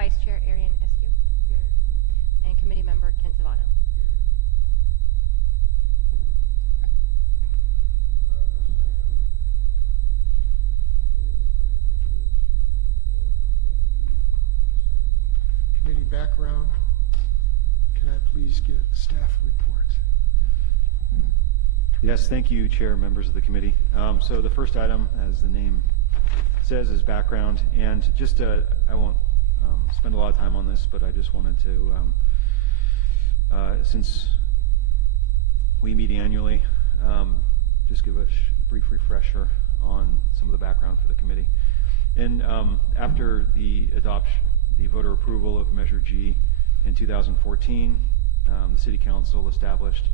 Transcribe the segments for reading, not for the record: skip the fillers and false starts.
Vice Chair Arian Eskew. Here. And Committee Member Ken Savano. Here. Committee background. Can I please get staff report? Yes, thank you, Chair, members of the committee. So the first item, as the name says, is background. And just, I won't spend a lot of time on this, but I just wanted to, since we meet annually, just give a brief refresher on some of the background for the committee. And after the voter approval of Measure G in 2014, the City Council established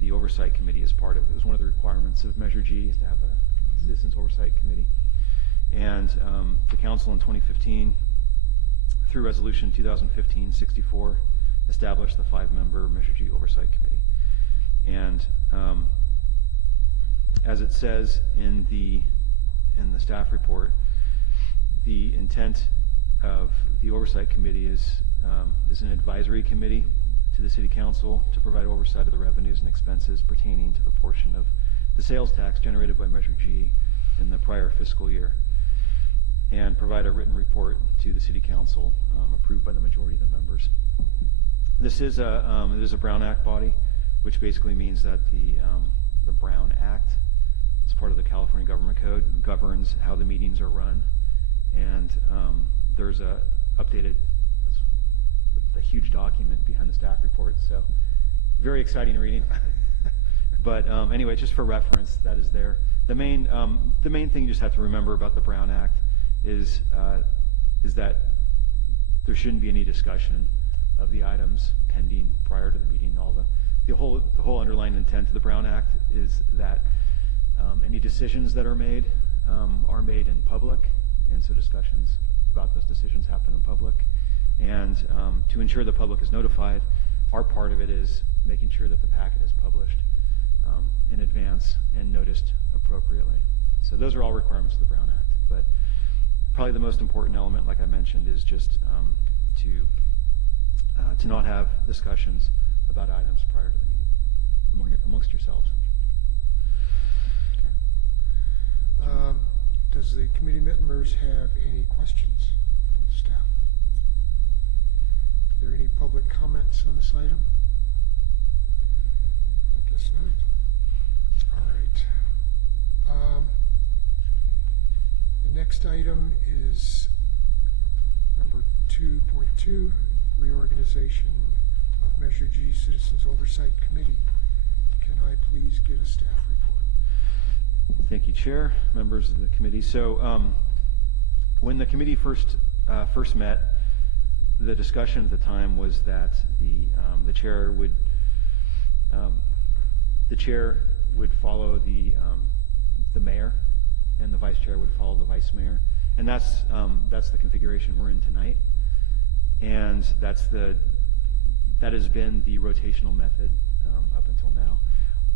the Oversight Committee as part of it. It was one of the requirements of Measure G is to have a Citizens Oversight Committee. And the Council in 2015, through Resolution 2015-64, established the 5-member Measure G Oversight Committee. And as it says in the staff report, the intent of the Oversight Committee is an advisory committee to the City Council to provide oversight of the revenues and expenses pertaining to the portion of the sales tax generated by Measure G in the prior fiscal year, and provide a written report to the City Council approved by the majority of the members. This is it is a Brown Act body, which basically means that the Brown Act, it's part of the California Government Code, governs how the meetings are run, and there's a updated, that's the huge document behind the staff report, so very exciting reading. But anyway, just for reference, that is there. The main thing you just have to remember about the Brown Act is that there shouldn't be any discussion of the items pending prior to the meeting. The whole underlying intent of the Brown Act is that any decisions that are made in public, and so discussions about those decisions happen in public. And to ensure the public is notified, our part of it is making sure that the packet is published in advance and noticed appropriately. So those are all requirements of the Brown Act. But probably the most important element, like I mentioned, is just to not have discussions about items prior to the meeting amongst yourselves. Okay. Does the committee members have any questions for the staff? Are there any public comments on this item? I guess not. All right. The next item is number 2.2, reorganization of Measure G Citizens Oversight Committee. Can I please get a staff report? Thank you, Chair, members of the committee. So when the committee first met, the discussion at the time was that the chair would follow the mayor, and the vice chair would follow the vice mayor, and that's the configuration we're in tonight, and that has been the rotational method up until now.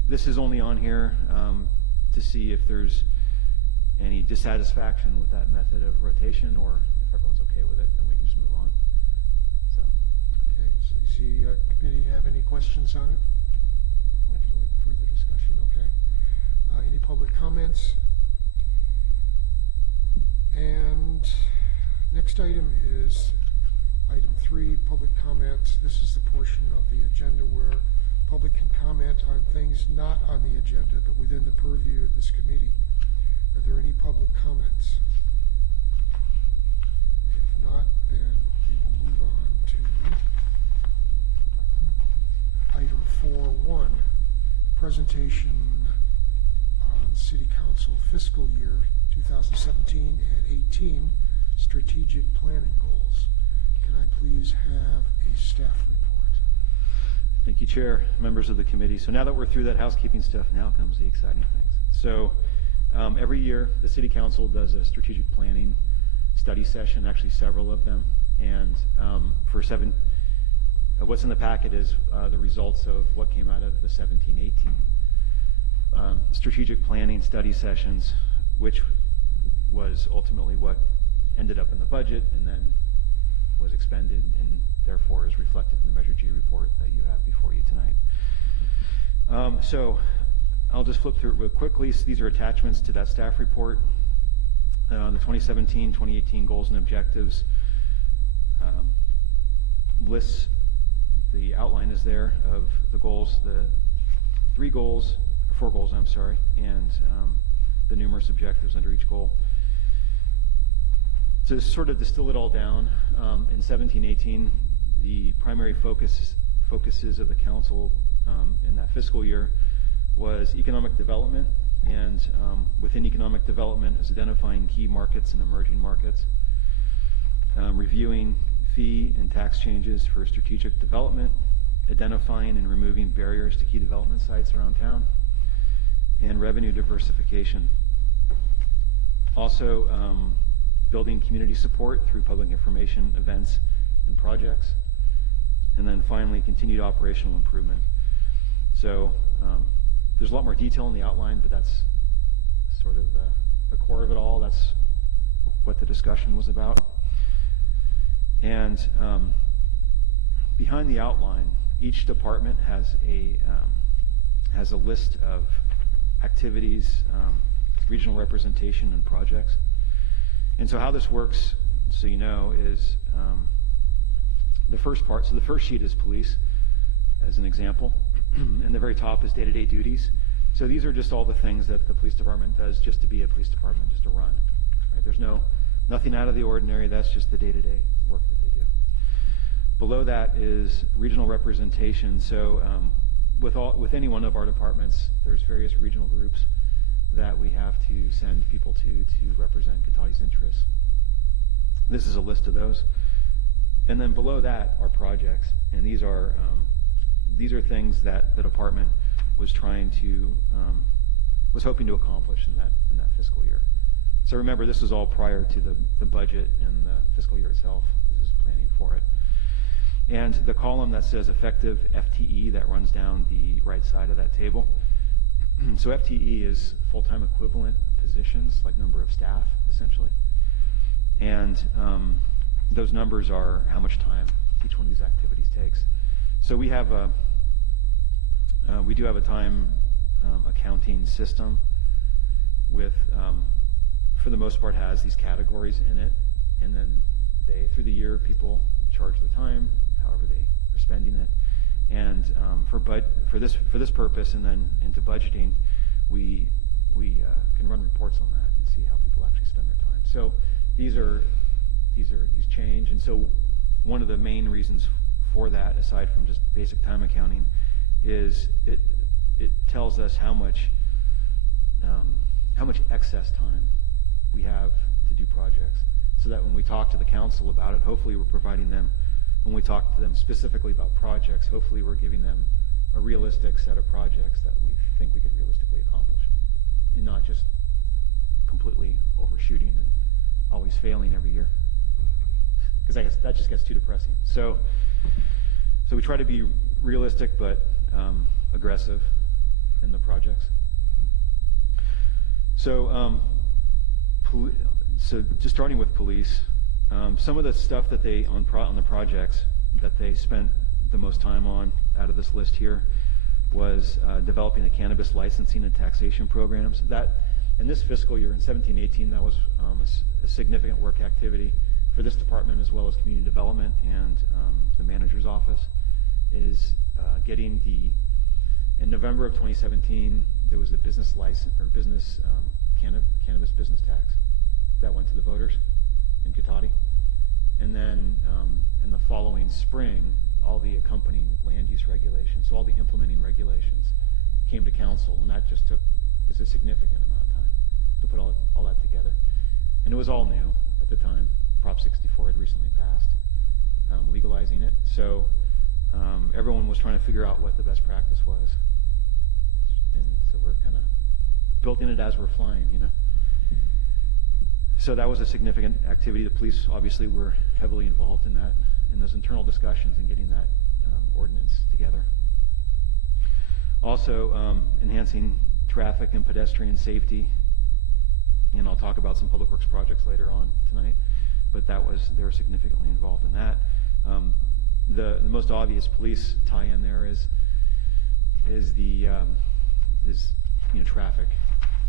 This is only on here to see if there's any dissatisfaction with that method of rotation, or if everyone's okay with it, then we can just move on. So. Okay. Does the committee have any questions on it? Would you like further discussion? Okay. Any public comments? And next item is item 3, public comments. This is the portion of the agenda where public can comment on things not on the agenda, but within the purview of this committee. Are there any public comments? If not, then we will move on to item 4.1, presentation on City Council fiscal year 2017 and 18 strategic planning goals. Can I please have a staff report? Thank you, Chair, members of the committee. So now that we're through that housekeeping stuff, now comes the exciting things. So every year, the City Council does a strategic planning study session, actually several of them. And what's in the packet is the results of what came out of the 17-18 strategic planning study sessions, which was ultimately what ended up in the budget and then was expended and therefore is reflected in the Measure G report that you have before you tonight. So I'll just flip through it real quickly. So these are attachments to that staff report. The 2017-2018 goals and objectives lists, the outline is there of the goals, the four goals, I'm sorry, and the numerous objectives under each goal. To sort of distill it all down, in 17-18, the primary focuses of the council in that fiscal year was economic development, and within economic development is identifying key markets and emerging markets, reviewing fee and tax changes for strategic development, identifying and removing barriers to key development sites around town, and revenue diversification. Also, building community support through public information, events, and projects. And then finally, continued operational improvement. So there's a lot more detail in the outline, but that's sort of the core of it all. That's what the discussion was about. And behind the outline, each department has a list of activities, regional representation, and projects. And so how this works, so you know, is the first part. So the first sheet is police, as an example. And the very top is day-to-day duties. So these are just all the things that the police department does just to be a police department, just to run. Right? There's nothing out of the ordinary. That's just the day-to-day work that they do. Below that is regional representation. So with any one of our departments, there's various regional groups that we have to send people to represent Cotati's interests. This is a list of those. And then below that are projects, and these are things that the department was hoping to accomplish in that fiscal year. So remember, this is all prior to the budget and the fiscal year itself. This is planning for it. And the column that says effective FTE, that runs down the right side of that table. So FTE is full-time equivalent positions, like number of staff, essentially. And those numbers are how much time each one of these activities takes. So we do have a time accounting system with, for the most part, has these categories in it. And then through the year, people charge their time, however they are spending it. And for this purpose, and then into budgeting, we can run reports on that and see how people actually spend their time. So these change, and so one of the main reasons for that, aside from just basic time accounting, is it tells us how much excess time we have to do projects, so that when we talk to the council about it, hopefully we're providing them. When we talk to them specifically about projects, hopefully we're giving them a realistic set of projects that we think we could realistically accomplish, and not just completely overshooting and always failing every year. Because I guess that just gets too depressing. So we try to be realistic but aggressive in the projects. So just starting with police. Some of the stuff that they on the projects that they spent the most time on out of this list here was developing the cannabis licensing and taxation programs. That in this fiscal year, in 17-18, that was a significant work activity for this department as well as community development and the manager's office. Is getting in November of 2017, there was a business license or cannabis business tax that went to the voters in Cotati. And then in the following spring, all the accompanying land use regulations, so all the implementing regulations came to council, and that just is a significant amount of time to put all that together. And it was all new at the time. Prop 64 had recently passed, legalizing it. So everyone was trying to figure out what the best practice was. And so we're kind of building it as we're flying, you know. So that was a significant activity. The police obviously were heavily involved in that, in those internal discussions and getting that ordinance together. Also, enhancing traffic and pedestrian safety, and I'll talk about some public works projects later on tonight. but they were significantly involved in that. The most obvious police tie-in there is traffic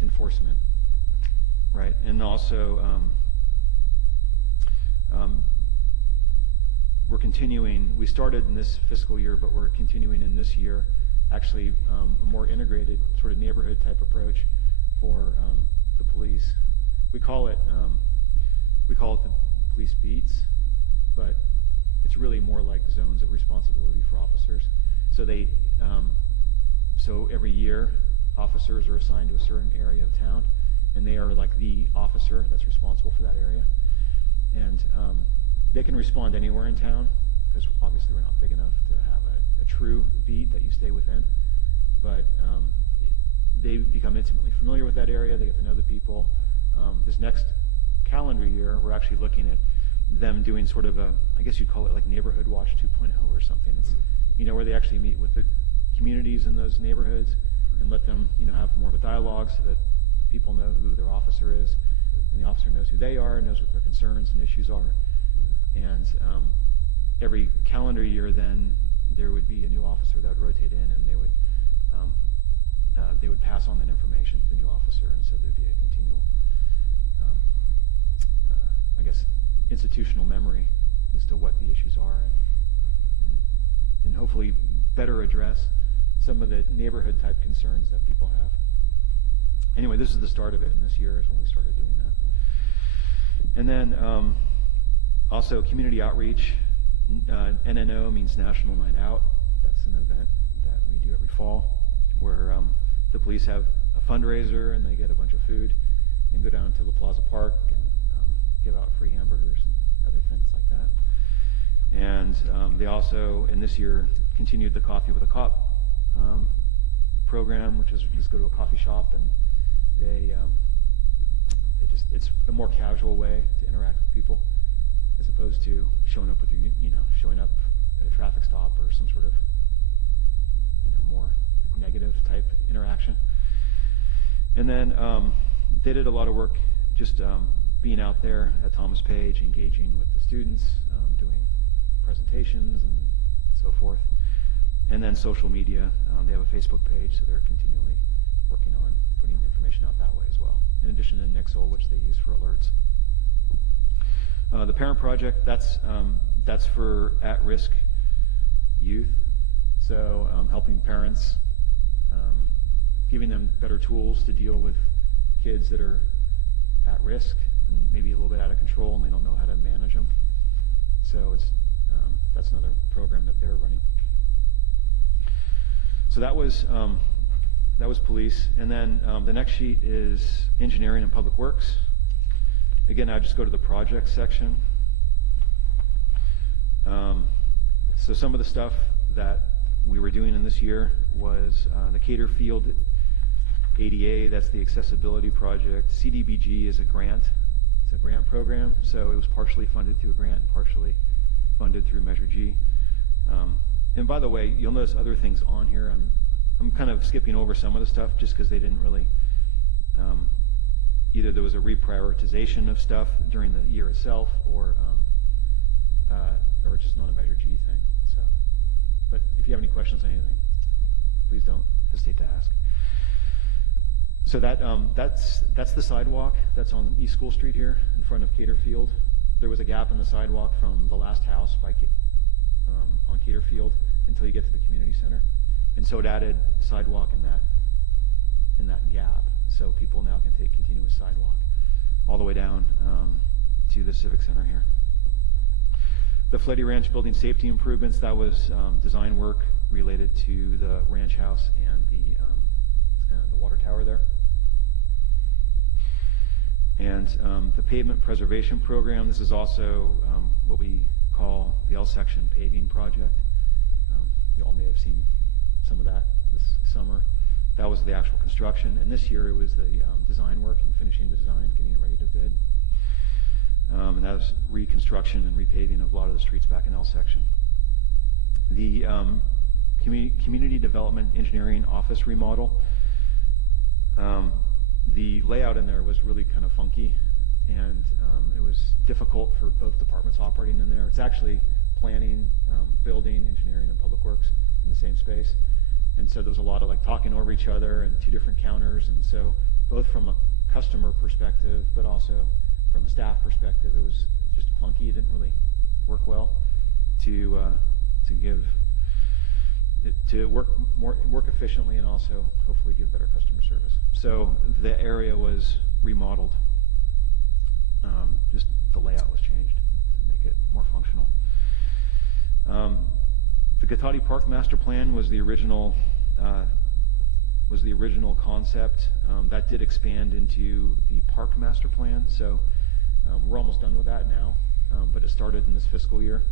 enforcement, right? And also we're continuing. We started in this fiscal year, but we're continuing in this year. Actually, a more integrated sort of neighborhood type approach for the police. We call it the police beats, but it's really more like zones of responsibility for officers. So so every year, officers are assigned to a certain area of town, and they are like the officer that's responsible for that area. And they can respond anywhere in town, because obviously we're not big enough to have a true beat that you stay within. But they become intimately familiar with that area. They get to know the people. This next calendar year, we're actually looking at them doing sort of I guess you'd call it like Neighborhood Watch 2.0 or something. It's, where they actually meet with the communities in those neighborhoods and let them, have more of a dialogue so that the people know who their officer is, and the officer knows who they are, knows what their concerns and issues are. And every calendar year, then there would be a new officer that would rotate in, and they would pass on that information to the new officer, and so there'd be a continual, I guess, institutional memory as to what the issues are, and hopefully better address some of the neighborhood type concerns that people have. Anyway, this is the start of it, and this year is when we started doing that. And then also community outreach. NNO means National Night Out. That's an event that we do every fall, where the police have a fundraiser and they get a bunch of food and go down to La Plaza Park and give out free hamburgers and other things like that. And they also, in this year, continued the Coffee with a Cop program, which is you just go to a coffee shop and it's a more casual way to interact with people, as opposed to showing up at a traffic stop or some sort of more negative type interaction. And then they did a lot of work just being out there at Thomas Page, engaging with the students, doing presentations and so forth. And then social media, they have a Facebook page, so they're continually working on putting information out that way as well, in addition to Nixle, which they use for alerts. The Parent Project, that's for at-risk youth, so helping parents, giving them better tools to deal with kids that are at risk and maybe a little bit out of control and they don't know how to manage them. So that's another program that they're running. So that was police, and then the next sheet is engineering and public works. Again, I just go to the project section. So some of the stuff that we were doing in this year was the Cater Field ADA, that's the accessibility project. CDBG is a grant. It's a grant program, so it was partially funded through a grant, partially funded through Measure G. And by the way, you'll notice other things on here. I'm kind of skipping over some of the stuff just because they didn't really, either there was a reprioritization of stuff during the year itself, or just not a Measure G thing. So, but if you have any questions on anything, please don't hesitate to ask. So that's the sidewalk that's on East School Street here in front of Cater Field. There was a gap in the sidewalk from the last house on Cater Field until you get to the community center, and so it added sidewalk in that gap, so people now can take continuous sidewalk all the way down to the Civic Center here. The Fleddy Ranch building safety improvements, that was design work related to the ranch house and the water tower there. And the pavement preservation program, this is also what we call the L-section paving project. You all may have seen some of that this summer. That was the actual construction, and this year it was the design work and finishing the design, getting it ready to bid. And that was reconstruction and repaving of a lot of the streets back in L-section. The community development engineering office remodel, the layout in there was really kind of funky. it was difficult for both departments operating in there. It's actually planning, building, engineering, and public works in the same space. And so there was a lot of like talking over each other and two different counters. And so both from a customer perspective, but also from a staff perspective, it was just clunky. It didn't really work well to work efficiently and also hopefully give better customer service. So the area was remodeled. Just the layout was changed to make it more functional. The Cotati Park Master Plan was the original concept. That did expand into the Park Master Plan. So we're almost done with that now, but it started in this fiscal year.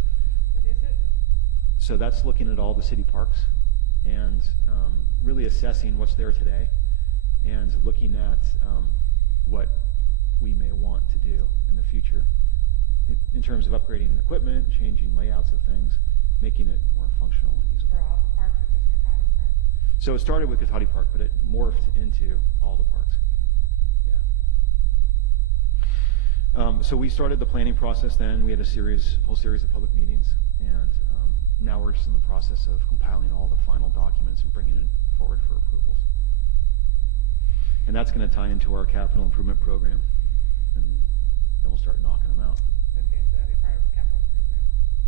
What is it? So that's looking at all the city parks and really assessing what's there today and looking at what we may want to do in the future in terms of upgrading equipment, changing layouts of things, making it more functional and usable. For all the parks or just Cotati Park? So it started with Cotati Park, but it morphed into all the parks. Yeah. So we started the planning process then. We had a whole series of public meetings, and now we're just in the process of compiling all the final documents and bringing it forward for approvals. And that's going to tie into our capital improvement program, and then we'll start knocking them out. Okay, so that'll be part of capital improvement?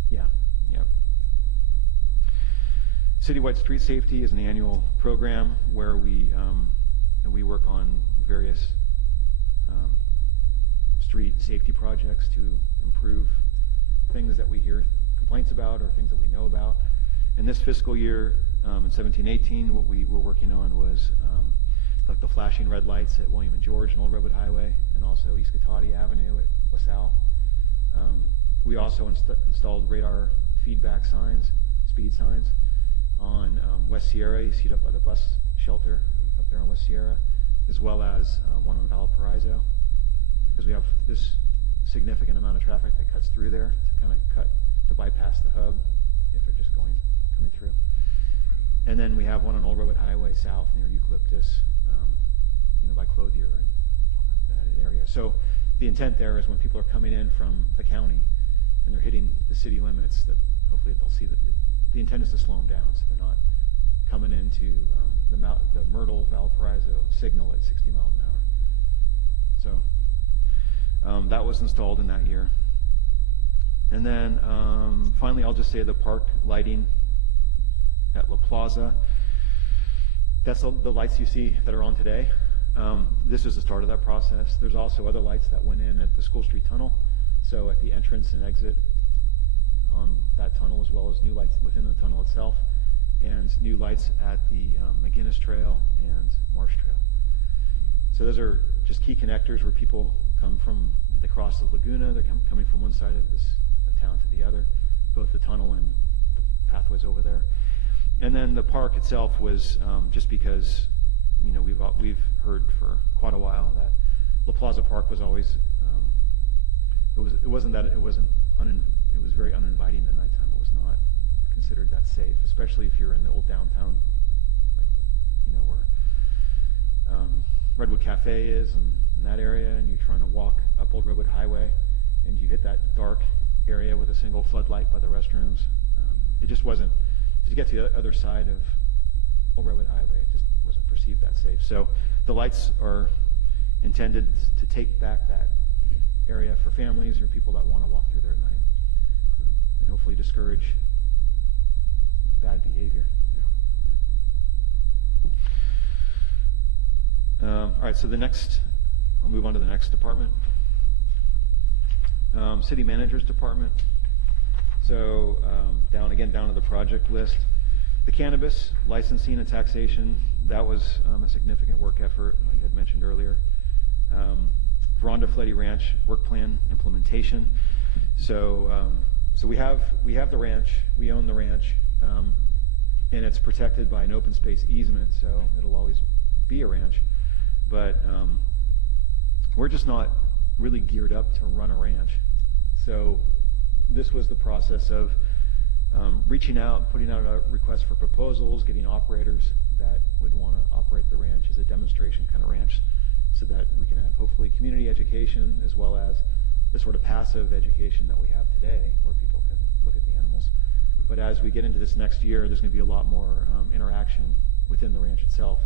Yeah, yeah. Citywide street safety is an annual program where we work on various street safety projects to improve things that we hear complaints about or things that we know about. In this fiscal year, in 17-18, what we were working on was like the flashing red lights at William and George and Old Redwood Highway, and also East Cotati Avenue at LaSalle. We also installed radar feedback signs, speed signs, on West Sierra. You see it up by the bus shelter up there on West Sierra, as well as one on Valparaiso, because we have this significant amount of traffic that cuts through there to bypass the hub if they're just coming through. And then we have one on Old Redwood Highway south near Eucalyptus, by Clothier and all that area. So the intent there is when people are coming in from the county and they're hitting the city limits, that hopefully they'll see that the intent is to slow them down so they're not coming into the Myrtle Valparaiso signal at 60 miles an hour. So that was installed in that year. And then finally, I'll just say the park lighting at La Plaza. That's the lights you see that are on today. This is the start of that process. There's also other lights that went in at the School Street Tunnel, so at the entrance and exit on that tunnel, as well as new lights within the tunnel itself, and new lights at the McGinnis Trail and Marsh Trail. So those are just key connectors where people come from. They cross the Laguna. They're coming from one side of this town to the other, both the tunnel and the pathways over there. And then the park itself was just because we've heard for quite a while that La Plaza Park was always it was very uninviting at nighttime. It was not considered that safe, especially if you're in the old downtown, like where Redwood Cafe is and in that area, and you're trying to walk up Old Redwood Highway, and you hit that dark area with a single floodlight by the restrooms. It just wasn't, to get to the other side of Old Redwood Highway, it just wasn't perceived that safe. So the lights are intended to take back that area for families or people that want to walk through there at night. Good. And hopefully discourage bad behavior. Yeah. All right, so I'll move on to the next department. City Manager's Department. So down to the project list. The cannabis licensing and taxation, that was a significant work effort, like I had mentioned earlier. Veronda Fletty Ranch work plan implementation. So we have the ranch, we own the ranch, and it's protected by an open space easement, so it'll always be a ranch. But we're just not really geared up to run a ranch. So this was the process of reaching out, putting out a request for proposals, getting operators that would want to operate the ranch as a demonstration kind of ranch so that we can have hopefully community education as well as the sort of passive education that we have today, where people can look at the animals. But as we get into this next year, there's going to be a lot more interaction within the ranch itself,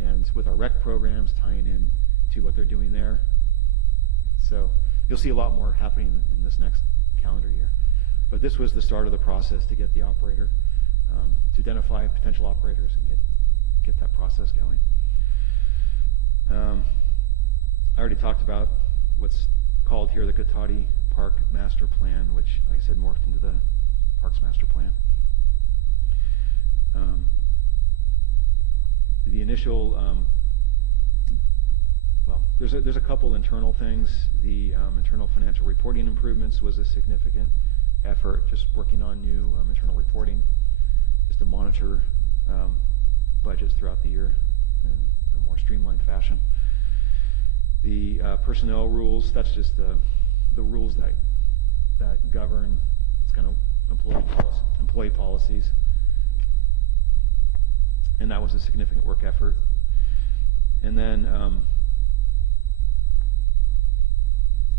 and with our rec programs tying in to what they're doing there. So you'll see a lot more happening in this next calendar year. But this was the start of the process to get the operator, to identify potential operators and get that process going. I already talked about what's called here the Cotati Park Master Plan, which, like I said, morphed into the Parks Master Plan. The initial, well, there's a couple internal things. The internal financial reporting improvements was a significant effort, just working on new internal reporting, just to monitor budgets throughout the year in a more streamlined fashion. The personnel rules, that's just the rules that govern, it's kind of employee policies. And that was a significant work effort. And then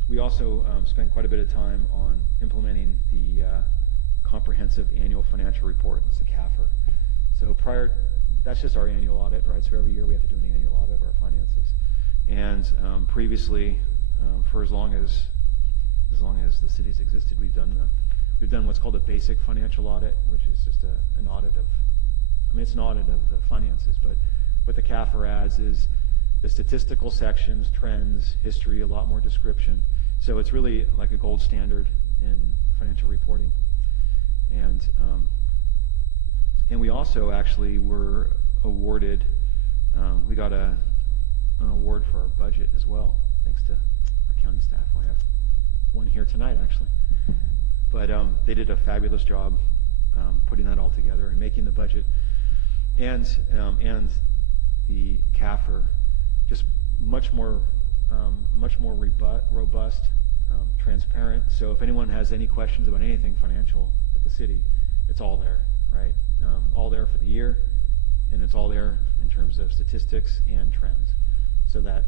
we also spent quite a bit of time on implementing the comprehensive annual financial report. It's the CAFR. So that's just our annual audit, right? So every year we have to do an annual audit of our finances. And previously, for as long as the city's existed, we've done what's called a basic financial audit, which is just an audit of, it's an audit of the finances, but what the CAFR adds is the statistical sections, trends, history, a lot more description. So it's really like a gold standard in financial reporting. And we also actually were awarded, we got an award for our budget as well, thanks to our county staff. I have one here tonight, actually. But they did a fabulous job putting that all together and making the budget and the CAFR just much more robust, transparent. So if anyone has any questions about anything financial at the city, it's all there, right? All there for the year, and it's all there in terms of statistics and trends. So that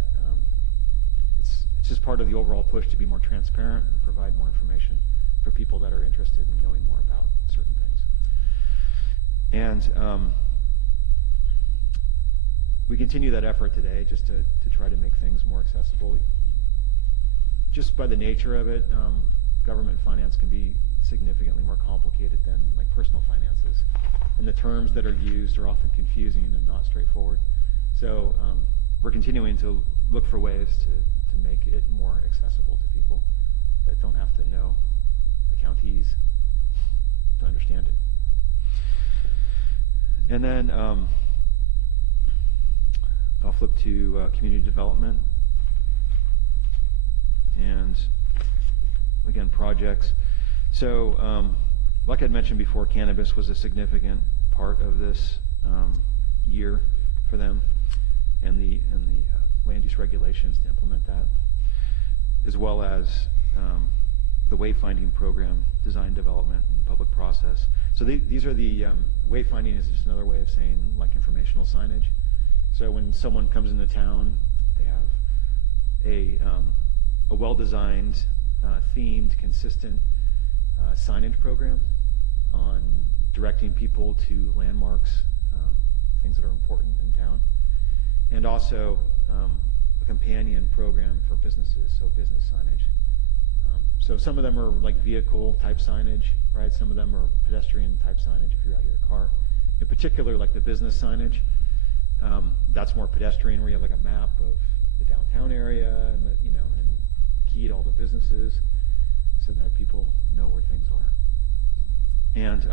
it's just part of the overall push to be more transparent and provide more information for people that are interested in knowing more about certain things. And we continue that effort today just to try to make things more accessible. Just by the nature of it, government finance can be significantly more complicated than like personal finances. And the terms that are used are often confusing and not straightforward. So we're continuing to look for ways to make it more accessible to people that don't have to know accountees to understand it. And then I'll flip to community development. And again, projects. So like I'd mentioned before, cannabis was a significant part of this year for them, and the land use regulations to implement that, as well as the wayfinding program, design, development, and public process. So these are the wayfinding is just another way of saying like informational signage. So when someone comes into town, they have a well-designed, themed, consistent signage program on directing people to landmarks, things that are important in town, and also a companion program for businesses, so business signage. So some of them are like vehicle type signage, right? Some of them are pedestrian type signage if you're out of your car. In particular, like the business signage, that's more pedestrian, where you have like a map of the downtown area and and a key to all the businesses, so that people know where things are. And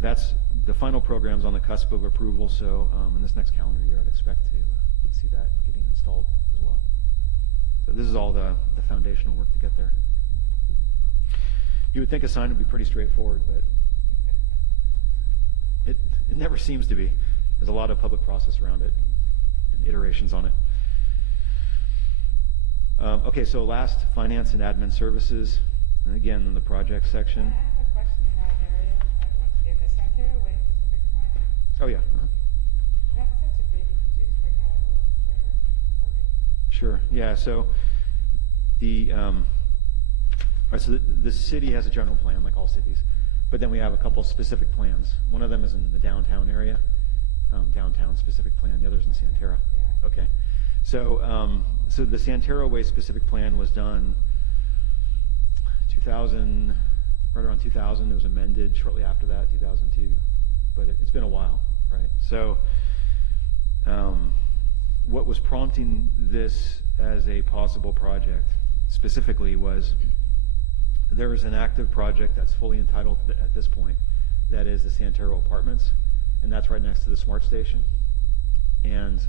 that's the final program's on the cusp of approval. So in this next calendar year, I'd expect to see that getting installed as well. So this is all the foundational work to get there. You would think a sign would be pretty straightforward, but it never seems to be. There's a lot of public process around it and iterations on it. Okay, so last, finance and admin services. And again, in the project section. I have a question in that area. Once again, the Santerre Way Pacific Plan. Oh, yeah. Uh-huh. That's such a biggie. Could you explain that a little clearer? Sure, yeah, so the city has a general plan, like all cities, but then we have a couple specific plans. One of them is in the downtown area, downtown specific plan, the other's in Santero. Yeah. Okay, so the Santero Way specific plan was done 2000, right around 2000, it was amended shortly after that, 2002, but it's been a while, right? So, what was prompting this as a possible project specifically was there is an active project that's fully entitled at this point, that is the Santero Apartments, and that's right next to the SMART station. And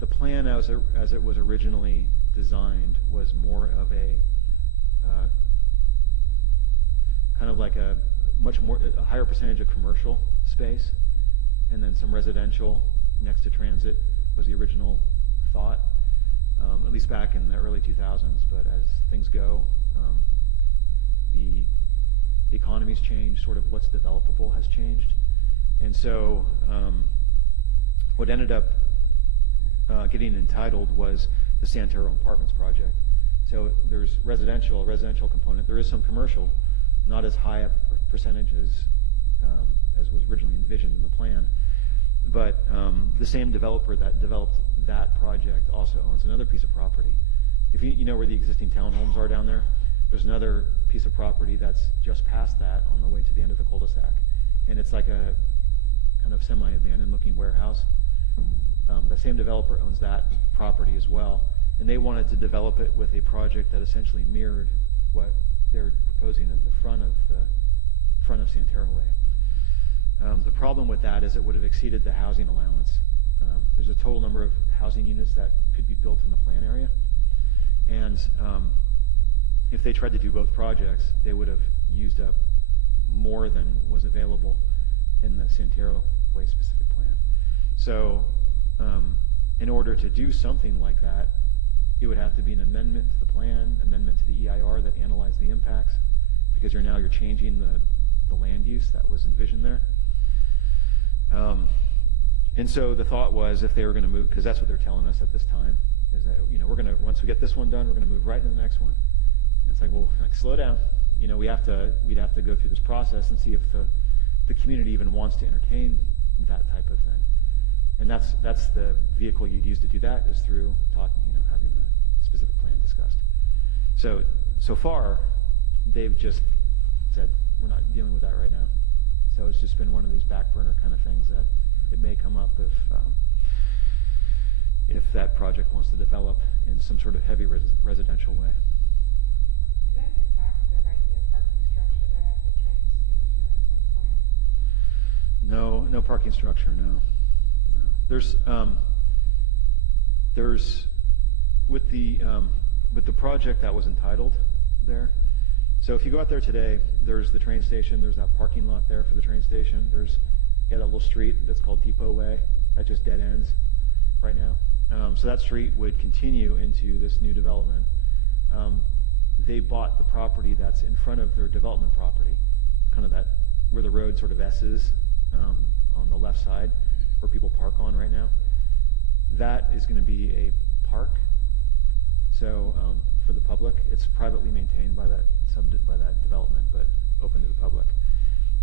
the plan as it was originally designed was more of a kind of like a higher percentage of commercial space, and then some residential next to transit was the original thought, at least back in the early 2000s. But as things go, the economy's changed, sort of what's developable has changed. And so what ended up getting entitled was the Santero Apartments project. So there's a residential component. There is some commercial, not as high a percentage as was originally envisioned in the plan. But the same developer that developed that project also owns another piece of property. If you know where the existing townhomes are down there, there's another piece of property that's just past that on the way to the end of the cul-de-sac. And it's like a kind of semi-abandoned looking warehouse. The same developer owns that property as well. And they wanted to develop it with a project that essentially mirrored what they're proposing at the front of Santero Way. The problem with that is it would have exceeded the housing allowance. There's a total number of housing units that could be built in the plan area. And if they tried to do both projects, they would have used up more than was available in the Santero Way specific plan. So in order to do something like that, it would have to be an amendment to the plan, amendment to the EIR that analyzed the impacts, because you're changing the land use that was envisioned there. And so the thought was, if they were going to move, because that's what they're telling us at this time, is that we're going to, once we get this one done, we're going to move right into the next one. And it's like, well, slow down. We'd have to go through this process and see if the community even wants to entertain that type of thing. And that's the vehicle you'd use to do that, is through having the specific plan discussed. So far, they've just said, we're not dealing with that right now. So it's just been one of these back burner kind of things that it may come up if that project wants to develop in some sort of heavy residential way. Did I hear talk there might be a parking structure there at the train station at some point? No parking structure, no. There's with the project that was entitled there. So if you go out there today, there's the train station, there's that parking lot there for the train station, there's that little street that's called Depot Way, that just dead ends right now. So that street would continue into this new development. They bought the property that's in front of their development property, kind of that, where the road sort of S's on the left side, where people park on right now. That is going to be a park. So for the public, it's privately maintained by that development, but open to the public.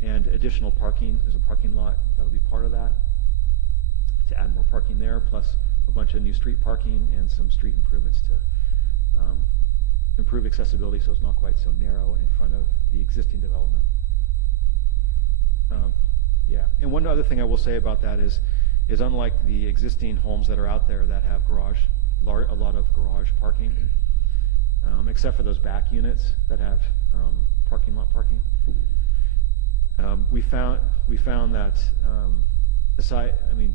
And additional parking, there's a parking lot that'll be part of that, to add more parking there, plus a bunch of new street parking and some street improvements to improve accessibility so it's not quite so narrow in front of the existing development. Yeah, and one other thing I will say about that is unlike the existing homes that are out there that have a lot of garage parking, except for those back units that have parking lot parking, we found that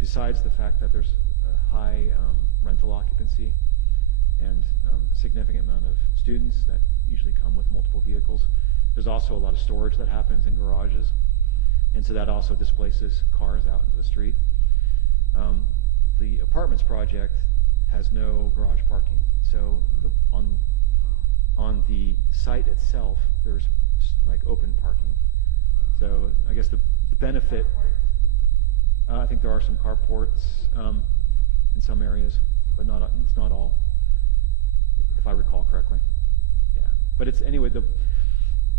besides the fact that there's a high rental occupancy and significant amount of students that usually come with multiple vehicles, there's also a lot of storage that happens in garages, and so that also displaces cars out into the street. The apartments project has no garage parking, so on the site itself, there's like open parking. So I guess the benefit, I think there are some carports in some areas. but it's not all, if I recall correctly. Yeah, but it's, anyway,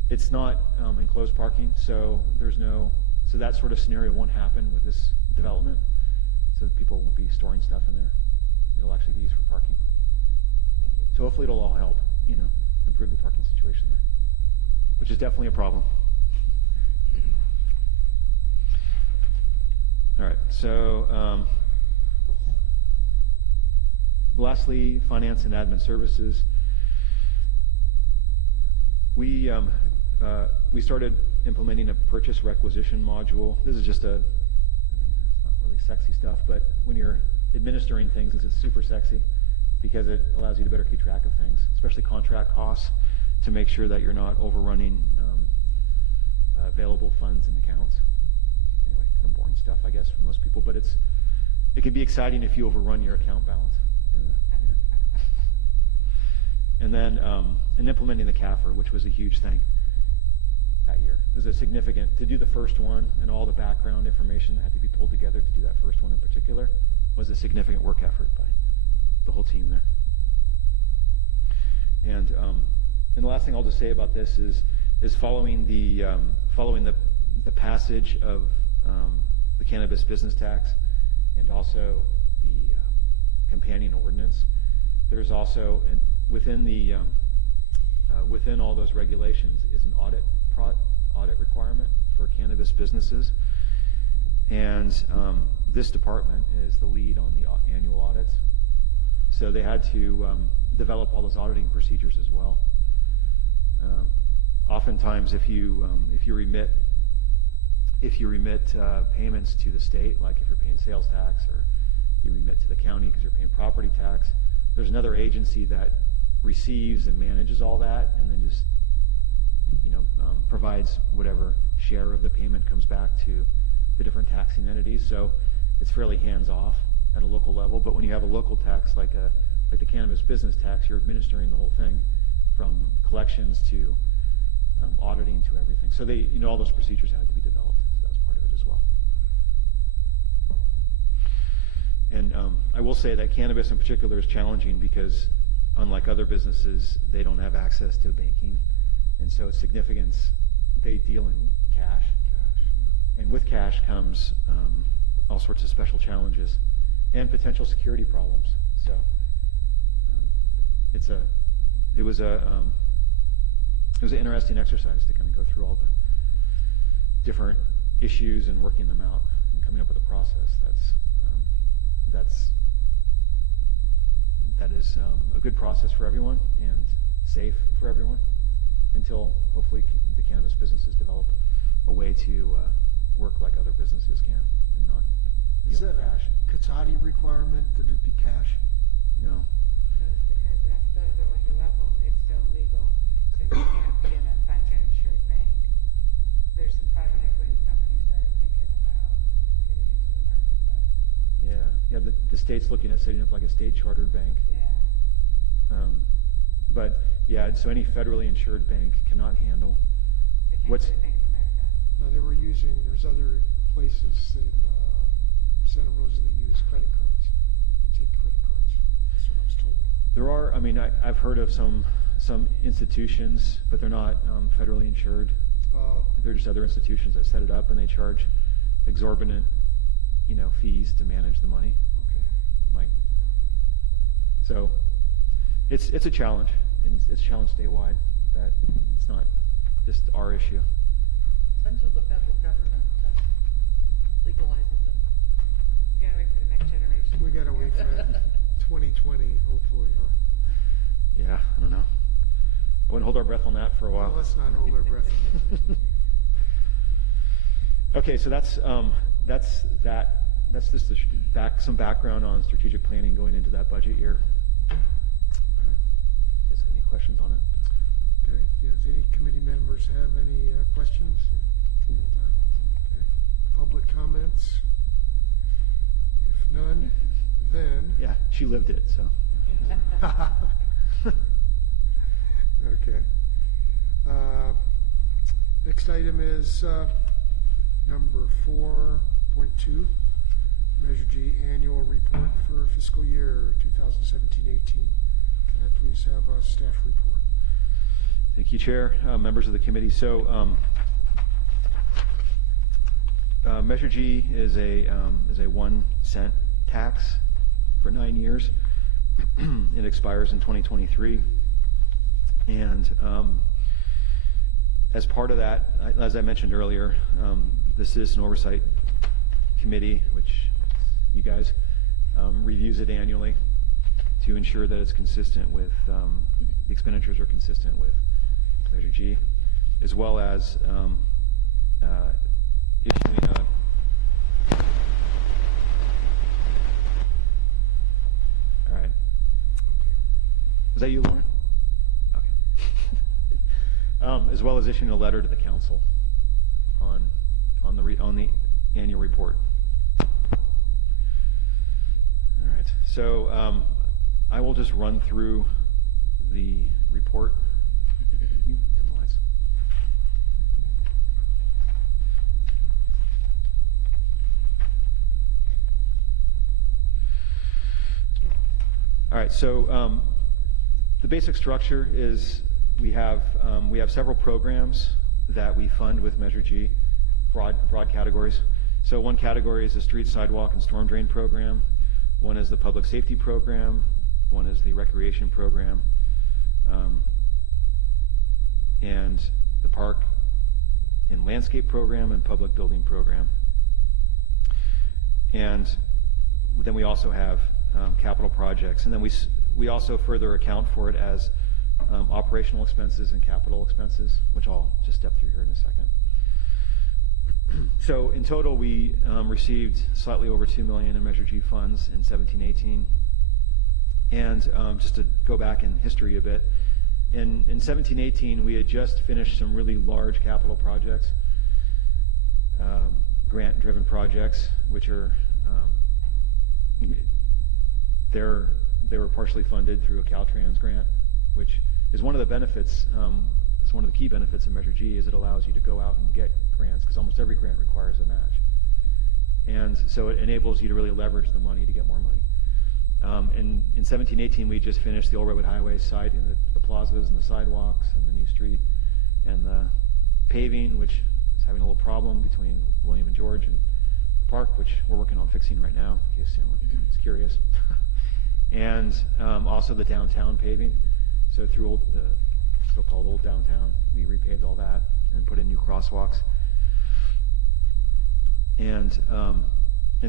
it's not enclosed parking, so so that sort of scenario won't happen with this development. So people won't be storing stuff in there. It'll actually be used for parking. Thank you. So hopefully it'll all help, improve the parking situation there, which is definitely a problem. All right, so lastly, finance and admin services. We started implementing a purchase requisition module. This is just it's not really sexy stuff, but when you're administering things, it's super sexy because it allows you to better keep track of things, especially contract costs, to make sure that you're not overrunning available funds and accounts. Anyway, kind of boring stuff, I guess, for most people, but it can be exciting if you overrun your account balance. And then and implementing the CAFR, which was a huge thing that year. It was a significant, to do the first one and all the background information that had to be pulled together to do that first one in particular, was a significant work effort by the whole team there. And the last thing I'll just say about this is following the passage of the cannabis business tax and also the companion ordinance, there's also within all those regulations is an audit requirement for cannabis businesses, and this department is the lead on the annual audits. So they had to develop all those auditing procedures as well. Oftentimes, if you remit payments to the state, like if you're paying sales tax, or you remit to the county because you're paying property tax, there's another agency that receives and manages all that, and then just provides whatever share of the payment comes back to the different taxing entities. So it's fairly hands-off at a local level. But when you have a local tax like the cannabis business tax, you're administering the whole thing from collections to auditing to everything. So all those procedures had to be developed. So that was part of it as well. And I will say that cannabis in particular is challenging because, unlike other businesses, they don't have access to banking. And so significance, they deal in cash. And with cash comes all sorts of special challenges and potential security problems. So it was an interesting exercise to kind of go through all the different issues and working them out and coming up with a process that is a good process for everyone and safe for everyone, until hopefully the cannabis businesses develop a way to work like other businesses can and not Is deal that with cash. a Katati requirement that it be cash? No. No, it's because at third order level, it's still legal, so you can't put in a FICA insured bank. There's some private equity companies that are thinking about getting into the market, but Yeah. The state's looking at setting up like a state chartered bank. yeah. But yeah, so any federally insured bank cannot handle They can't what's. put a Bank of America. No, there's other places in Santa Rosa that use credit cards. You take credit cards. That's what I was told. There are, I've heard of some institutions, but they're not federally insured. They're just other institutions that set it up, and they charge exorbitant, fees to manage the money. Okay. So it's a challenge, and it's a challenge statewide. That it's not just our issue. Until the federal government legalizes it. You gotta wait for the next generation. We gotta wait for 2020, hopefully, huh? Yeah, I don't know. I wouldn't hold our breath on that for a while. Well, let's not hold our breath on that. Okay, so that's that. That's just some background on strategic planning going into that budget year. Guys have any questions on it? Okay, does any committee members have any questions? Okay, public comments? If none, then... Yeah, she lived it, so. Okay. Next item is number 4.2, Measure G Annual Report for fiscal year 2017-18. Can I please have a staff report? Thank you, Chair, members of the committee. So, Measure G is a 1 cent tax for 9 years. It expires in 2023. And as part of that, as I mentioned earlier, the Citizen Oversight Committee, which you guys, reviews it annually to ensure that it's consistent with, the expenditures are consistent with Measure G, as well as issuing a all right. Was that you, Lauren? Okay. As well as issuing a letter to the council on the annual report. All right. So I will just run through the report. You dim the lights. All right. So the basic structure is we have several programs that we fund with Measure G, broad categories. So one category is the street, sidewalk, and storm drain program. One is the public safety program. One is the recreation program, and the park and landscape program and public building program. And then we also have capital projects, and then we also further account for it as operational expenses and capital expenses, which I'll just step through here in a second. So in total, we received slightly over $2 million in Measure G funds in 17-18. And just to go back in history a bit, in 17-18, we had just finished some really large capital projects, grant-driven projects, which are they were partially funded through a Caltrans grant, which is one of the benefits. It's one of the key benefits of Measure G is it allows you to go out and get grants, because almost every grant requires a match. And so it enables you to really leverage the money to get more money. In 17-18, we just finished the Old Redwood Highway site in the plazas and the sidewalks and the new street and the paving, which is having a little problem between William and George and the park, which we're working on fixing right now, in case anyone is curious. And also the downtown paving. So through the so-called old downtown, we repaved all that and put in new crosswalks. And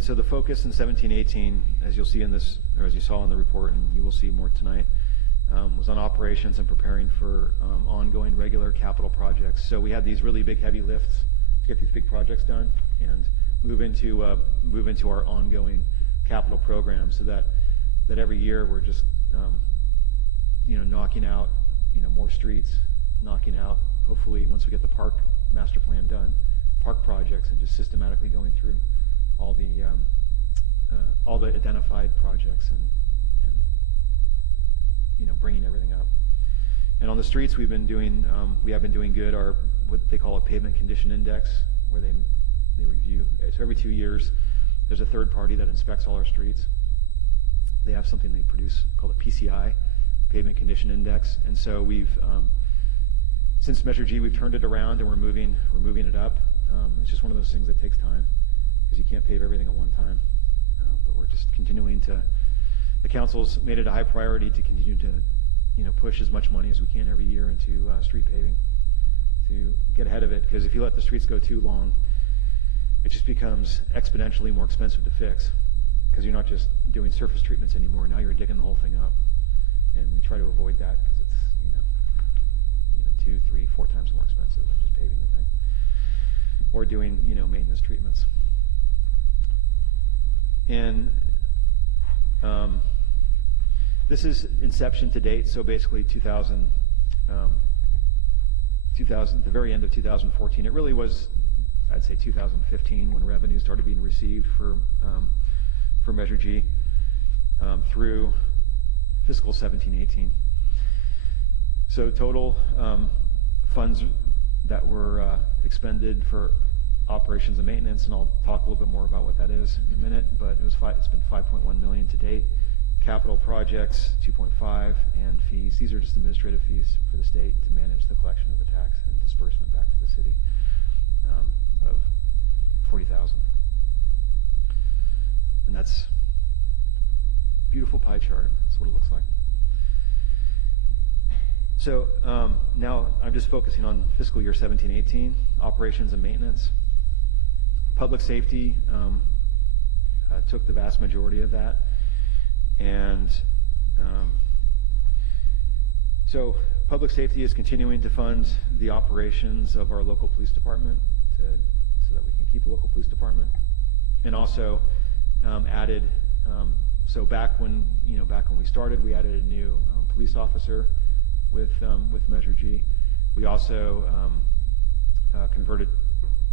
so the focus in 17-18, as you'll see in this, or as you saw in the report, and you will see more tonight, was on operations and preparing for ongoing regular capital projects. So we had these really big, heavy lifts to get these big projects done and move into our ongoing capital program, so that every year we're just knocking out more streets, knocking out, hopefully once we get the park master plan done, park projects, and just systematically going through all the identified projects and bringing everything up. And on the streets, we have been doing good. Our what they call a pavement condition index, where they review. So every 2 years, there's a third party that inspects all our streets. They have something they produce called a PCI, pavement condition index. And so we've since Measure G, we've turned it around and we're moving it up. It's just one of those things that takes time, because you can't pave everything at one time. But we're just continuing to. The council's made it a high priority to continue to, push as much money as we can every year into street paving to get ahead of it. Because if you let the streets go too long, it just becomes exponentially more expensive to fix. Because you're not just doing surface treatments anymore. Now you're digging the whole thing up, and we try to avoid that because it's 2, 3, 4 times more expensive than just paving the thing, or doing maintenance treatments. And this is inception to date, so basically 2000, the very end of 2014. It really was, I'd say 2015, when revenue started being received for Measure G through fiscal 17-18. So total funds that were expended for operations and maintenance, and I'll talk a little bit more about what that is in a minute, but it's been 5.1 million to date. Capital projects, 2.5, and fees. These are just administrative fees for the state to manage the collection of the tax and disbursement back to the city of 40,000. And that's beautiful pie chart. That's what it looks like. So now I'm just focusing on fiscal year 17-18, operations and maintenance. Public safety took the vast majority of that. And so public safety is continuing to fund the operations of our local police department so that we can keep a local police department. And also added, so back when we started, we added a new police officer with Measure G. We also converted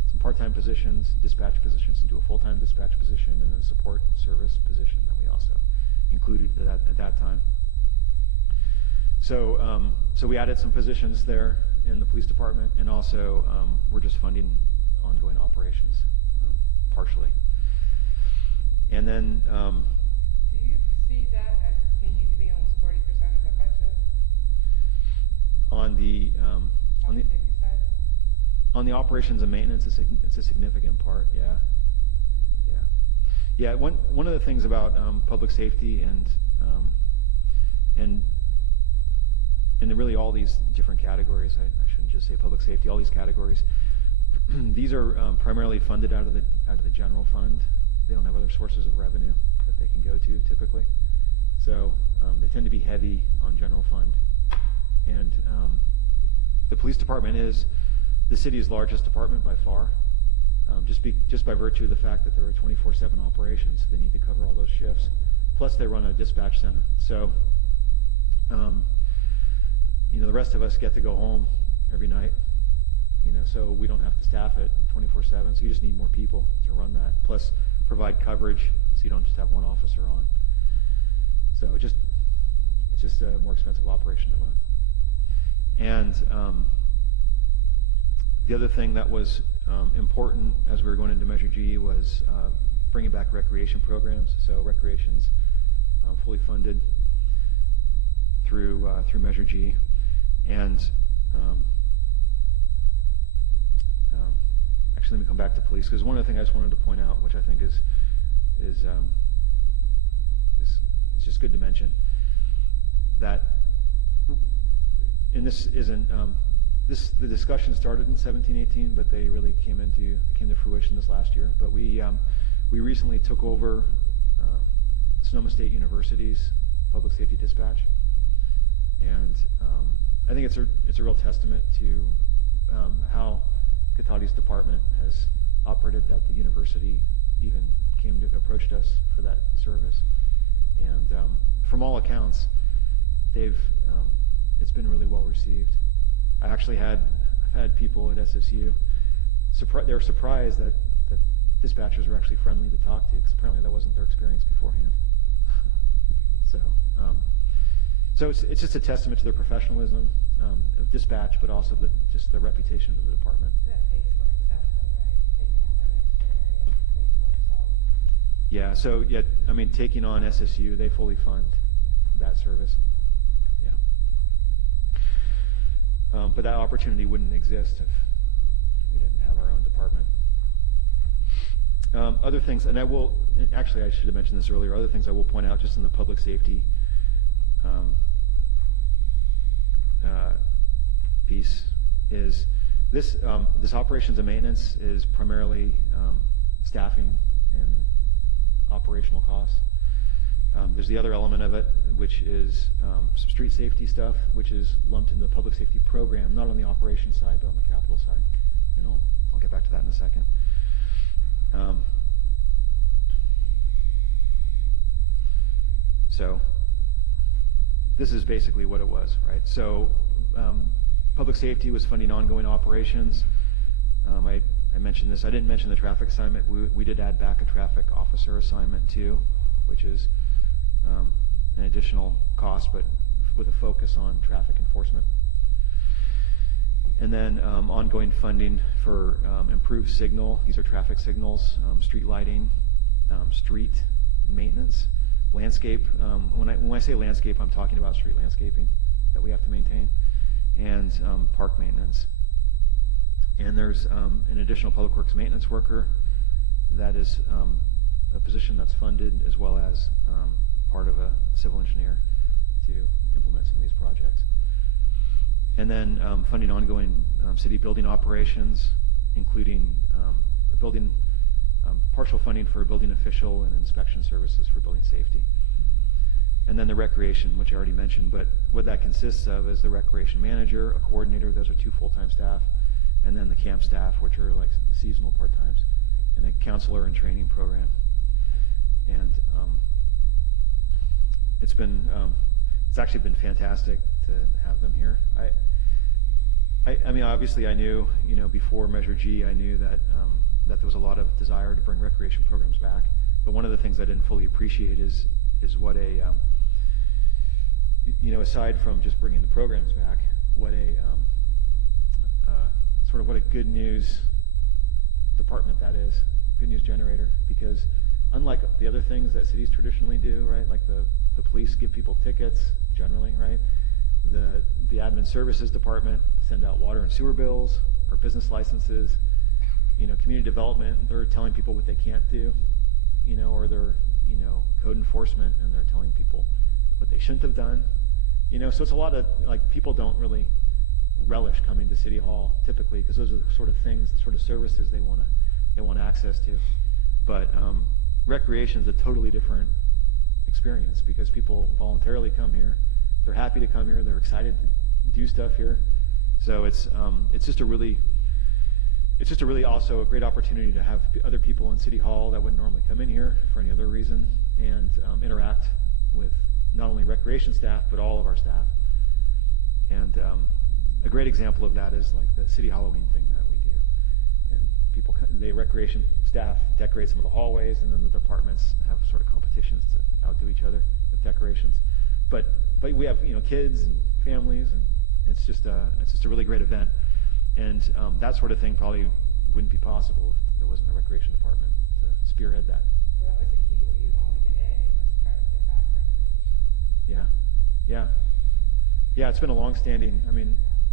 some part-time positions, dispatch positions, into a full-time dispatch position, and a support service position that we also included at that time. So so we added some positions there in the police department, and also we're just funding ongoing operations partially. And then Do you see that as continuing to be almost 40% of the budget on the safety side? on the operations and maintenance, it's a significant part. Yeah. One of the things about public safety and really all these different categories, I shouldn't just say public safety, all these categories, these are primarily funded out of the general fund. They don't have other sources of revenue that they can go to typically. So they tend to be heavy on general fund. And the police department is the city's largest department by far, just by virtue of the fact that there are 24/7 operations, so they need to cover all those shifts. Plus they run a dispatch center. So the rest of us get to go home every night, so we don't have to staff it 24/7. So you just need more people to run that. Plus provide coverage, so you don't just have one officer on. So it's just a more expensive operation to run. And the other thing that was important as we were going into Measure G was bringing back recreation programs. So recreation's fully funded through Measure G. And actually, let me come back to police, because one of the things I just wanted to point out, which I think is just good to mention, that, and this isn't, the discussion started in 17-18, but they really came to fruition this last year. But we recently took over Sonoma State University's public safety dispatch, and I think it's a real testament to how Cotati's department has operated, that the university even approached us for that service. And from all accounts, it's been really well received. I've had people at SSU, they were surprised that dispatchers were actually friendly to talk to, because apparently that wasn't their experience beforehand. So it's just a testament to their professionalism of dispatch, but also just the reputation of the department. That pays for itself, though, right? Taking on that extra area pays for itself. Yeah, so taking on SSU, they fully fund that service. Yeah. But that opportunity wouldn't exist if we didn't have our own department. Other things, and I should have mentioned this earlier, other things I will point out just in the public safety piece is this operations and maintenance is primarily staffing and operational costs. There's the other element of it, which is some street safety stuff, which is lumped into the public safety program, not on the operations side, but on the capital side. And I'll get back to that in a second. So this is basically what it was, right? So public safety was funding ongoing operations. I mentioned this. I didn't mention the traffic assignment. We did add back a traffic officer assignment too, which is an additional cost, but with a focus on traffic enforcement. And then ongoing funding for improved signal. These are traffic signals, street lighting, street maintenance, landscape. When I say landscape, I'm talking about street landscaping that we have to maintain, and park maintenance. And there's an additional public works maintenance worker that is a position that's funded, as well as part of a civil engineer to implement some of these projects. And then funding ongoing city building operations, including a building, partial funding for building official and inspection services for building safety. And then the recreation, which I already mentioned, but what that consists of is the recreation manager, a coordinator, those are 2 full-time staff, and then the camp staff, which are like seasonal part-times, and a counselor and training program. And it's actually been fantastic to have them here. I mean, obviously I knew, before Measure G, I knew that that there was a lot of desire to bring recreation programs back. But one of the things I didn't fully appreciate is what a, aside from just bringing the programs back, what a what a good news department that is, good news generator. Because unlike the other things that cities traditionally do, right, like the police give people tickets generally, right? The admin services department send out water and sewer bills or business licenses. Community development, they're telling people what they can't do, or they're, code enforcement, and they're telling people what they shouldn't have done. So it's a lot of, people don't really relish coming to City Hall typically, because those are the sort of things, the sort of services they want access to. But recreation is a totally different experience, because people voluntarily come here. They're happy to come here. They're excited to do stuff here. So it's just a really also a great opportunity to have other people in City Hall that wouldn't normally come in here for any other reason, and interact with not only recreation staff, but all of our staff. And a great example of that is like the city Halloween thing that we do. And the recreation staff decorate some of the hallways, and then the departments have sort of competitions to outdo each other with decorations. But we have kids and families, and it's just a really great event. And that sort of thing probably wouldn't be possible if there wasn't a recreation department to spearhead that. Well, that was the key. What you only did was try to get back recreation. Yeah, it's been a long-standing,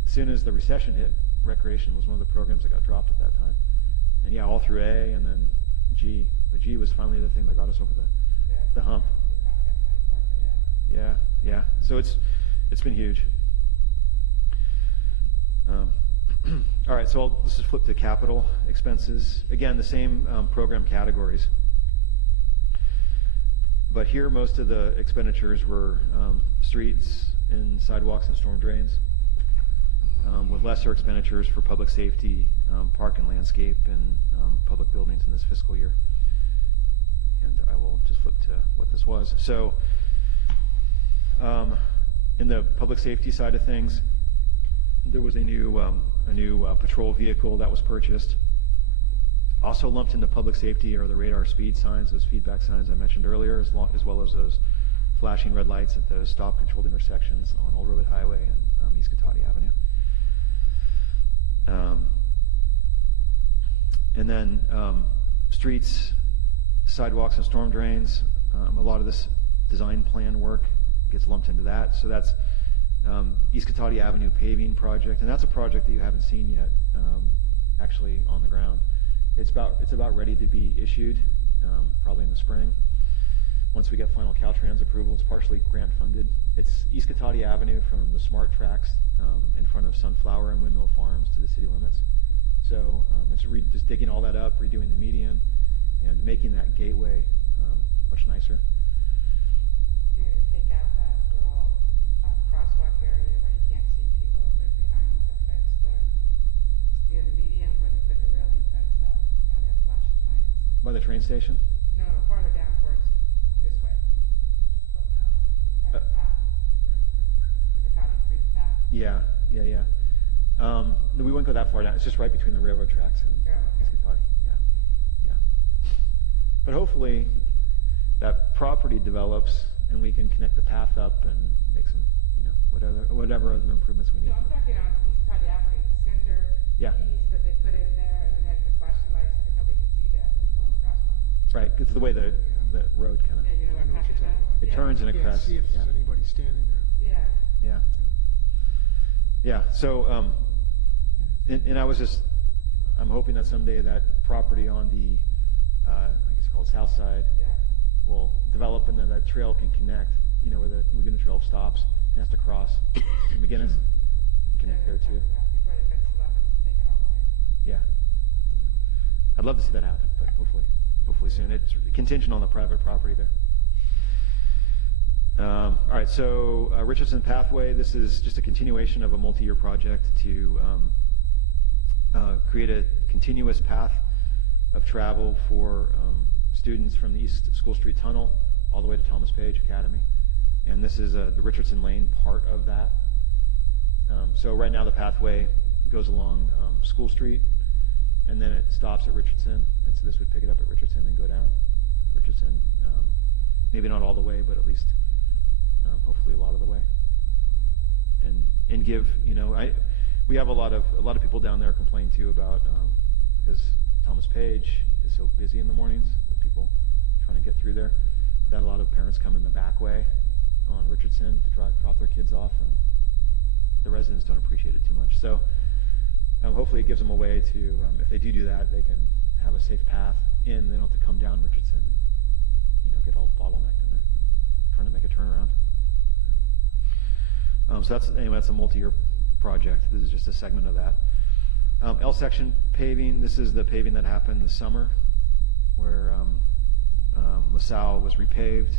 as soon as the recession hit, recreation was one of the programs that got dropped at that time. And all through A and then G. But G was finally the thing that got us over the hump. We finally got the money for it, but Yeah. So it's been huge. All right, so let's just flip to capital expenses. Again, the same program categories. But here, most of the expenditures were streets and sidewalks and storm drains, with lesser expenditures for public safety, park and landscape, and public buildings in this fiscal year. And I will just flip to what this was. So, in the public safety side of things, there was a new patrol vehicle that was purchased. Also lumped into public safety are the radar speed signs, those feedback signs I mentioned earlier, as well as those flashing red lights at the stop controlled intersections on Old Rivet Highway and East Cotati Avenue. And then streets, sidewalks, and storm drains. A lot of this design plan work gets lumped into that. So that's East Cotati Avenue paving project, and that's a project that you haven't seen yet, actually on the ground. It's about ready to be issued, probably in the spring. Once we get final Caltrans approval, it's partially grant funded. It's East Cotati Avenue from the SMART tracks in front of Sunflower and Windmill Farms to the city limits. So it's just digging all that up, redoing the median, and making that gateway much nicer. You're going to take out that little crosswalk area where you can't see people if they're behind the fence there. The median where they put the railing fence up. Now they have flashing lights. By the train station? No, farther down towards this way. By the path. The Cotati Creek path. Yeah. We wouldn't go that far down. It's just right between the railroad tracks and East Cotati. Yeah. But hopefully that property develops and we can connect the path up and make some, whatever other improvements we need. No, I'm talking on East Cotati Avenue, the center Yeah. piece that they put in there, and then they have the flashing lights because nobody can see the people in the crosswalk. Right, it's the way the road kind of, Yeah, you know I what I'm know what talking you're talking about? about. it Yeah. turns and it Can't crests. see if there's Yeah. anybody standing there. Yeah. Yeah. Yeah, so, and I was just, I'm hoping that someday that property on the, I guess you call it south side, Yeah. will develop and then that trail can connect, you know, where the Laguna Trail stops and has to cross to McGinnis, and connect there too. Before they fence it off and take it all the way. Yeah, Yeah. I'd love to see that happen, but hopefully soon. It's contingent on the private property there. All right, so Richardson Pathway, this is just a continuation of a multi-year project to create a continuous path of travel for students from the East School Street Tunnel all the way to Thomas Page Academy. And this is the Richardson Lane part of that. So right now the pathway goes along School Street, and then it stops at Richardson, and so this would pick it up at Richardson and go down Richardson. Maybe not all the way, but at least hopefully a lot of the way. And give, you know, we have a lot of people down there complain too about because Thomas Page is so busy in the mornings with people trying to get through there, that a lot of parents come in the back way on Richardson to drop their kids off, and the residents don't appreciate it too much. So hopefully it gives them a way to, if they do that, they can have a safe path in. They don't have to come down Richardson, you know, get all bottlenecked in there, trying to make a turnaround. So that's a multi-year project. This is just a segment of that. L section paving. This is the paving that happened this summer, where LaSalle was repaved,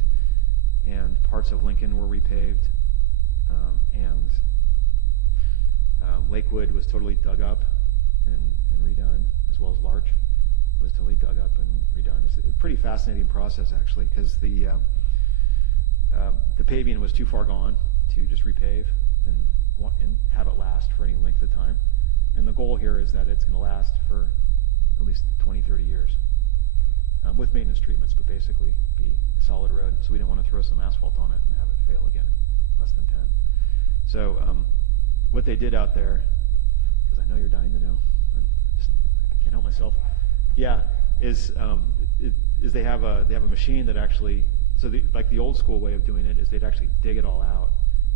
and parts of Lincoln were repaved, and Lakewood was totally dug up and redone, as well as Larch was totally dug up and redone. It's a pretty fascinating process, actually, because the paving was too far gone to just repave and have it last for any length of time. And the goal here is that it's going to last for at least 20, 30 years with maintenance treatments, but basically be a solid road. So we don't want to throw some asphalt on it and have it fail again in less than 10. So what they did out there, because I know you're dying to know, and I can't help myself. Yeah, is they have a machine that actually, so like the old school way of doing it is they'd actually dig it all out,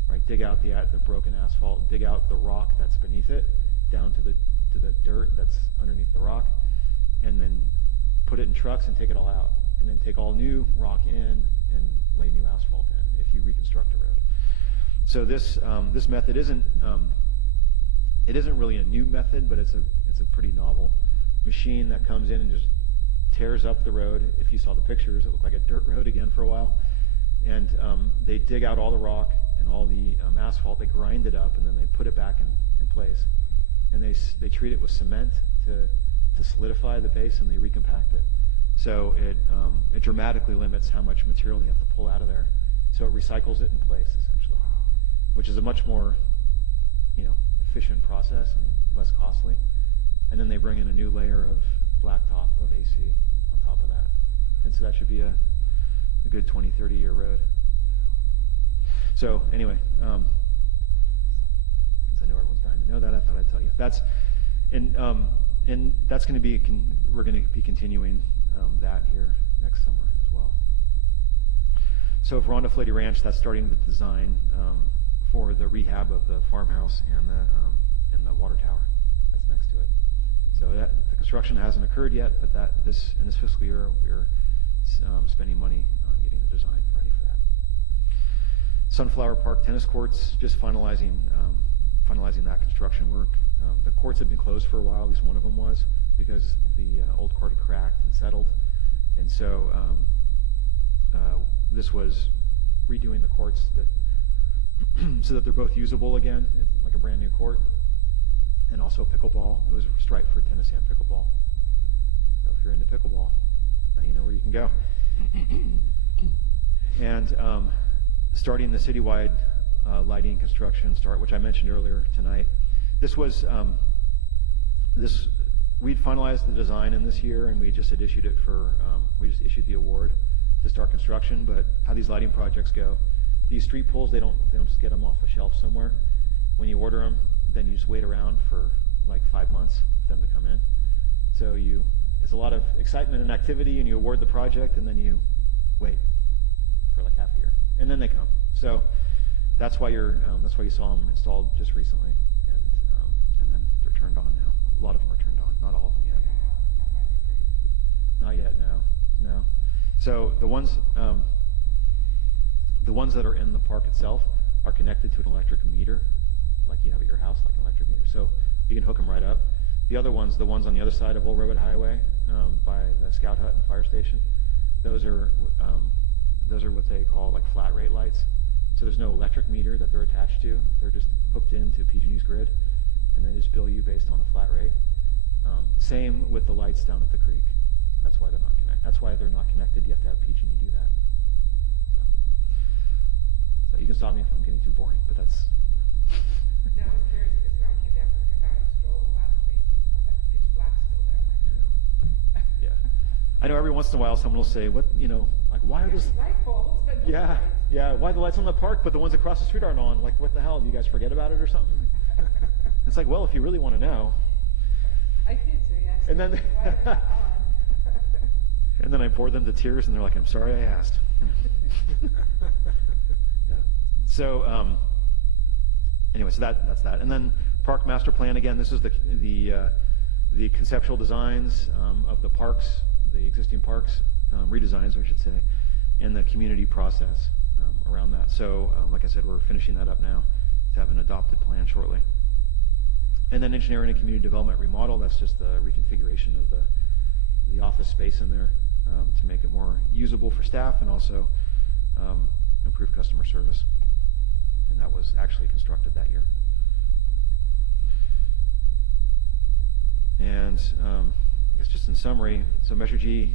right? Dig out the broken asphalt, dig out the rock that's beneath it, down to the dirt that's underneath the rock, and then put it in trucks and take it all out, and then take all new rock in and lay new asphalt in if you reconstruct a road. So this method isn't really a new method, but it's a pretty novel machine that comes in and just tears up the road. If you saw the pictures, it looked like a dirt road again for a while. And they dig out all the rock and all the asphalt, they grind it up, and then they put it back in place. And they treat it with cement to solidify the base, and they recompact it. So it dramatically limits how much material they have to pull out of there. So it recycles it in place, essentially, which is a much more, efficient process and less costly. And then they bring in a new layer of blacktop, of AC on top of that. And so that should be a good 20, 30-year road. So anyway, since I know everyone's dying to know that, I thought I'd tell you. That's that's going to be, we're going to be continuing that here next summer as well. So Veranda Flady Ranch, that's starting the design for the rehab of the farmhouse and the water tower that's next to it. So the construction hasn't occurred yet, but in this fiscal year, we're spending money on getting the design ready for that. Sunflower Park tennis courts, just finalizing that construction work. The courts had been closed for a while, at least one of them was, because the old court had cracked and settled. And so this was redoing the courts so that they're both usable again, like a brand new court. And also pickleball. It was striped for tennis and pickleball. So if you're into pickleball, now you know where you can go. And starting the citywide lighting construction which I mentioned earlier tonight. This was we'd finalized the design in this year, and we just had issued it we just issued the award to start construction. But how these lighting projects go, these street poles, they don't just get them off a shelf somewhere. When you order them, then you just wait around for like 5 months for them to come in. So there's a lot of excitement and activity, and you award the project, and then you wait for like half a year, and then they come. So that's why you saw them installed just recently, and then they're turned on now. A lot of them are turned on, not all of them yet. Not by the creek. Not yet, no. So the ones that are in the park itself are connected to an electric meter, like you have at your house, like an electric meter. So you can hook them right up. The other ones, the ones on the other side of Old Redwood Highway, by the Scout Hut and the fire station, those are what they call like flat rate lights. So there's no electric meter that they're attached to. They're just hooked into PG&E's grid, and they just bill you based on a flat rate. Same with the lights down at the creek. That's why they're not connected. That's why they're not connected. You have to have PG&E do that. So you can stop me if I'm getting too boring, but that's. No, I was curious because when I came down for the Catawba stroll last week, that pitch black's still there. I'm like, Yeah. I know every once in a while someone will say, "What, like why are those?" there's light poles, but no Yeah, lights. yeah. Why the lights on the park, but the ones across the street aren't on? Like, what the hell? Do you guys forget about it or something? It's like, well, if you really want to know. I did, so you actually. And then- why is it on? And then I bore them to tears, and they're like, "I'm sorry I asked." Yeah. So anyway, so that's that. And then park master plan again. This is the conceptual designs of the parks, the existing parks, redesigns, I should say, and the community process around that. So like I said, we're finishing that up now to have an adopted plan shortly. And then engineering and community development remodel. That's just the reconfiguration of the office space in there to make it more usable for staff and also improve customer service. And that was actually constructed that year. And I guess just in summary, so Measure G,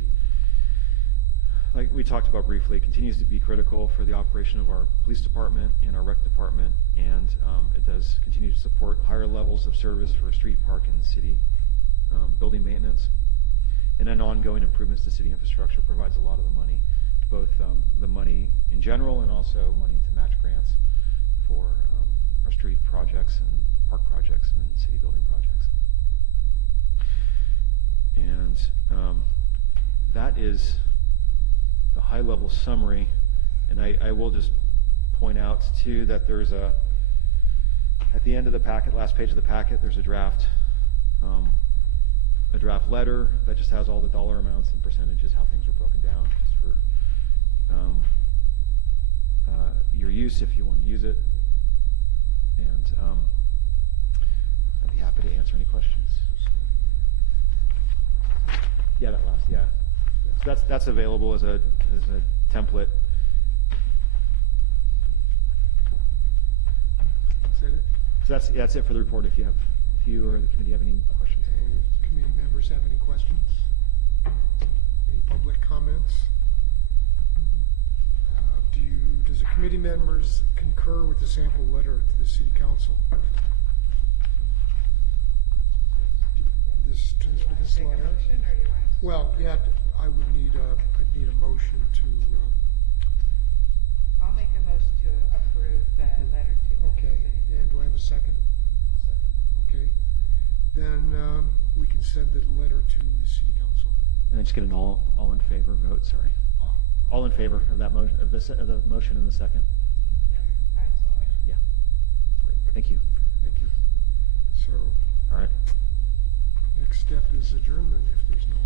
like we talked about briefly, continues to be critical for the operation of our police department and our rec department, and it does continue to support higher levels of service for street, park, and city building maintenance. And then ongoing improvements to city infrastructure provides a lot of the money, both the money in general and also money to match grants for our street projects and park projects and city building projects. And that is the high-level summary. And I will just point out, too, that there's at the end of the packet, last page of the packet, there's a draft letter that just has all the dollar amounts and percentages, how things were broken down, just for your use if you want to use it. And I'd be happy to answer any questions. Yeah, that last, yeah. So that's available as a template. Is that it? So that's it for the report. If you or the committee have any questions. Any committee members have any questions? Any public comments? Does the committee members concur with the sample letter to the city council? This Do you want this to make a letter? motion, or you want to? Well, yeah, I'd need a motion to, I'll make a motion to approve the letter to the okay, city. and do I have a second? Okay, then we can send the letter to the city council. And then just get an all in favor vote. Sorry, Ah, all in favor of that motion of the motion in the second. Aye. Yeah, great. Thank you. Thank you. So, All right. next step is adjournment if there's no